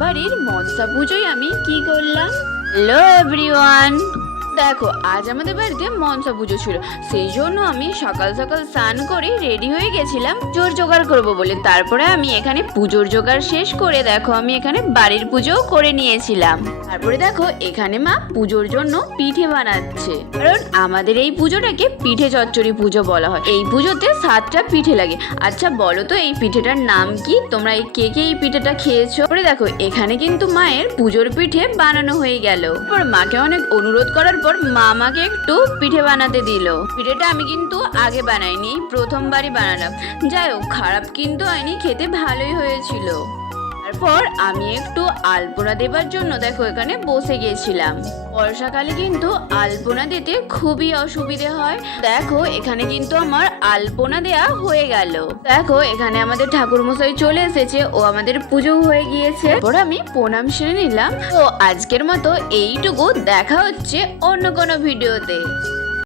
বাড়ির মনসা পুজোয় আমি কি করলাম। হ্যালো এভরিওয়ান, দেখো আজ আমাদের বাড়িতে মনসা পুজো ছিল, সেই জন্য আমি সকাল সকাল স্নান করে রেডি হয়ে গেছিলাম জোর জোগাড় করবো বলে। তারপরে আমি এখানে পুজোর জোগাড় শেষ করে দেখো আমি এখানে বাড়ির পুজোও করে নিয়েছিলাম। তারপরে দেখো এখানে মা পুজোর জন্য পিঠে বানাচ্ছে, কারণ আমাদের এই পুজোটাকে পিঠে চচ্চড়ি পুজো বলা হয়। এই পুজোতে 7টা পিঠে লাগে। আচ্ছা বলো তো এই পিঠেটার নাম কি? তোমরা কে কে এই পিঠেটা খেয়েছো? পরে দেখো এখানে কিন্তু মায়ের পুজোর পিঠে বানানো হয়ে গেল। তারপর মাকে অনেক অনুরোধ করার পর মা আমাকে একটু পিঠে বানাতে দিল। পিঠেটা আমি কিন্তু আগে বানাইনি, প্রথমবারই বানালাম। যাই হোক খারাপ কিন্তু হয়নি, খেতে ভালোই হয়েছিল। তারপর আমি একটু আলপনা দেবার জন্য দেখো এখানে বসে গেছিলাম। বর্ষাকালে কিন্তু আলপনা দিতে খুবই অসুবিধে হয়। দেখো এখানে কিন্তু আমার আলপনা দেয়া হয়ে গেল। দেখো এখানে আমাদের ঠাকুর মশাই চলে এসেছে, ও আমাদের পুজো হয়ে গিয়েছে। তারপর আমি প্রণাম সেরে নিলাম। তো আজকের মতো এইটুকু, দেখা হচ্ছে অন্য কোনো ভিডিওতে।